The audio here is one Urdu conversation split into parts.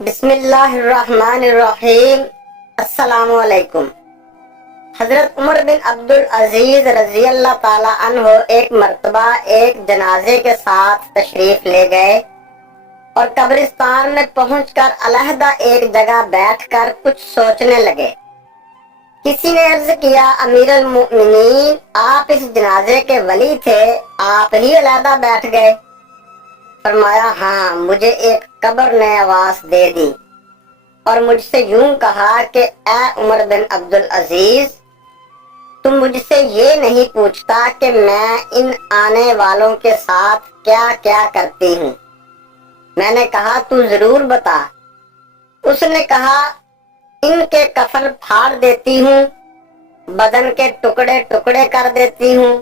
بسم اللہ الرحمن الرحیم۔ السلام علیکم۔ حضرت عمر بن عبدالعزیز رضی اللہ تعالی عنہ ایک مرتبہ ایک جنازے کے ساتھ تشریف لے گئے اور قبرستان میں پہنچ کر علیحدہ ایک جگہ بیٹھ کر کچھ سوچنے لگے۔ کسی نے عرض کیا، امیر المؤمنین، آپ اس جنازے کے ولی تھے، آپ ہی علیحدہ بیٹھ گئے؟ فرمایا، ہاں، مجھے ایک قبر نے آواز دے دی اور مجھ سے یوں کہا کہ اے عمر بن عبدالعزیز، تم مجھ سے یہ نہیں پوچھتا کہ میں ان آنے والوں کے ساتھ کیا کیا کرتی ہوں؟ میں نے کہا، تو ضرور بتا۔ اس نے کہا، ان کے کفن پھاڑ دیتی ہوں، بدن کے ٹکڑے ٹکڑے کر دیتی ہوں،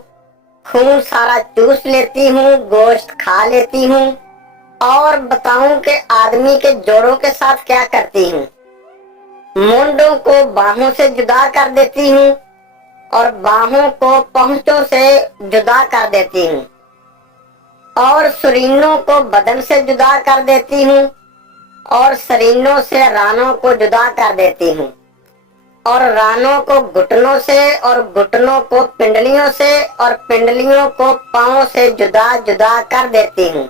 خون سارا چوس لیتی ہوں، گوشت کھا لیتی ہوں، اور بتاؤں کہ آدمی کے جوڑوں کے ساتھ کیا کرتی ہوں؟ مونڈوں کو باہوں سے جدا کر دیتی ہوں اور باہوں کو پہنچوں سے جدا کر دیتی ہوں، اور سرینوں کو بدن سے جدا کر دیتی ہوں اور سرینوں سے رانوں کو جدا کر دیتی ہوں، اور رانوں کو گھٹنوں سے اور گھٹنوں کو پنڈلیوں سے اور پنڈلیوں کو پاؤں سے جدا جدا کر دیتی ہوں۔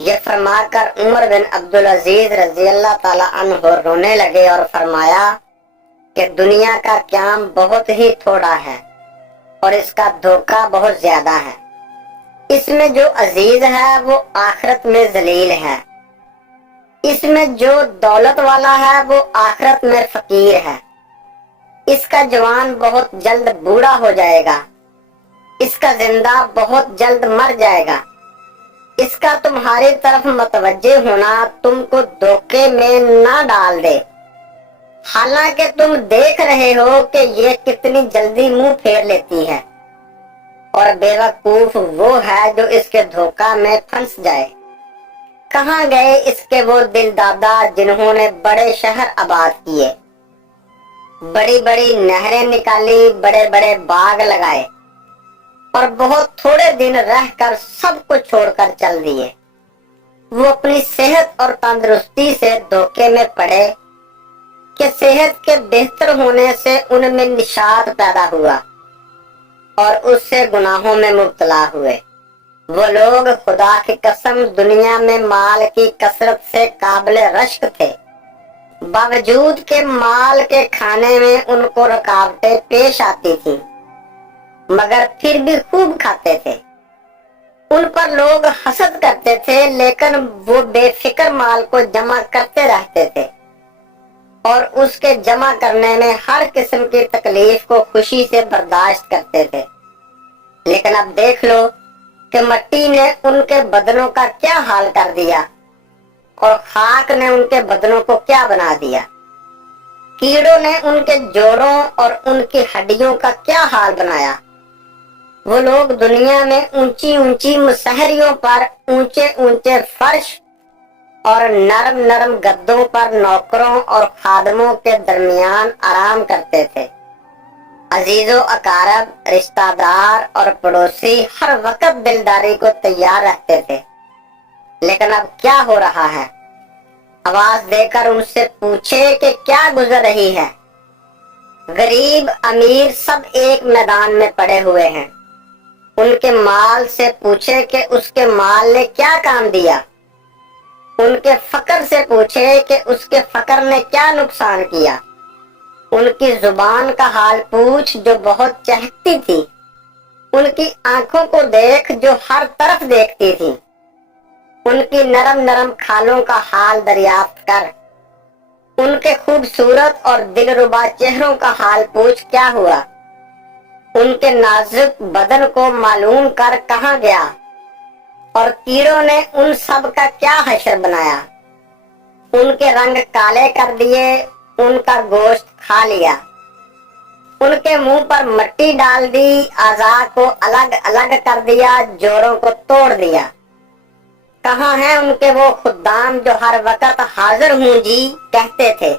یہ فرما کر عمر بن عبدالعزیز رضی اللہ تعالی عنہ رونے لگے اور فرمایا کہ دنیا کا قیام بہت ہی تھوڑا ہے اور اس کا دھوکہ بہت زیادہ ہے۔ اس میں جو عزیز ہے وہ آخرت میں ذلیل ہے، اس میں جو دولت والا ہے وہ آخرت میں فقیر ہے۔ اس کا جوان بہت جلد بوڑھا ہو جائے گا، اس کا زندہ بہت جلد مر جائے گا۔ اس کا تمہاری طرف متوجہ ہونا تم کو دھوکے میں نہ ڈال دے، حالانکہ تم دیکھ رہے ہو کہ یہ کتنی جلدی منہ پھیر لیتی ہے، اور بے وقوف وہ ہے جو اس کے دھوکہ میں پھنس جائے۔ کہاں گئے اس کے وہ دل دادا جنہوں نے بڑے شہر آباد کیے، بڑی بڑی نہریں نکالی، بڑے بڑے باغ لگائے، اور بہت تھوڑے دن رہ کر سب کو چھوڑ کر چل دیے؟ وہ اپنی صحت اور تندرستی سے دھوکے میں پڑے کہ صحت کے بہتر ہونے سے ان میں نشاط پیدا ہوا اور اس سے گناہوں میں مبتلا ہوئے۔ وہ لوگ خدا کی قسم دنیا میں مال کی کثرت سے قابل رشک تھے، باوجود کہ مال کے کھانے میں ان کو رکاوٹیں پیش آتی تھیں، مگر پھر بھی خوب کھاتے تھے۔ ان پر لوگ حسد کرتے تھے، لیکن وہ بے فکر مال کو جمع کرتے رہتے تھے اور اس کے جمع کرنے میں ہر قسم کی تکلیف کو خوشی سے برداشت کرتے تھے۔ لیکن اب دیکھ لو کہ مٹی نے ان کے بدنوں کا کیا حال کر دیا اور خاک نے ان کے بدنوں کو کیا بنا دیا۔ کیڑوں نے ان کے جوڑوں اور ان کی ہڈیوں کا کیا حال بنایا۔ وہ لوگ دنیا میں اونچی اونچی مسہریوں پر اونچے اونچے فرش اور نرم نرم گدوں پر نوکروں اور خادموں کے درمیان آرام کرتے تھے۔ عزیز و اقارب، رشتہ دار اور پڑوسی ہر وقت دلداری کو تیار رہتے تھے۔ لیکن اب کیا ہو رہا ہے؟ آواز دے کر ان سے پوچھے کہ کیا گزر رہی ہے۔ غریب امیر سب ایک میدان میں پڑے ہوئے ہیں۔ ان کے مال سے پوچھے کہ اس کے مال نے کیا کام دیا۔ ان کے فقر سے پوچھے کہ اس کے فقر نے کیا نقصان کیا۔ ان کی زبان کا حال پوچھ جو بہت چہکتی تھی، ان کی آنکھوں کو دیکھ جو ہر طرف دیکھتی تھی، ان کی نرم نرم کھالوں کا حال دریافت کر، ان کے خوبصورت اور دلربا چہروں کا حال پوچھ کیا ہوا۔ ان کے نازک بدن کو معلوم کر کہاں گیا، اور کیڑوں نے ان سب کا کیا حشر بنایا۔ ان کے رنگ کالے کر دیے، ان کا گوشت کھا لیا، ان کے منہ پر مٹی ڈال دی، اعضاء کو الگ الگ کر دیا، جوڑوں کو توڑ دیا۔ کہاں ہیں ان کے وہ خدام جو ہر وقت حاضر ہوں جی کہتے تھے؟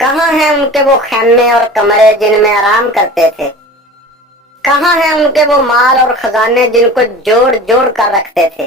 کہاں ہیں ان کے وہ خیمے اور کمرے جن میں آرام کرتے تھے؟ کہاں ہیں ان کے وہ مال اور خزانے جن کو جوڑ جوڑ کر رکھتے تھے؟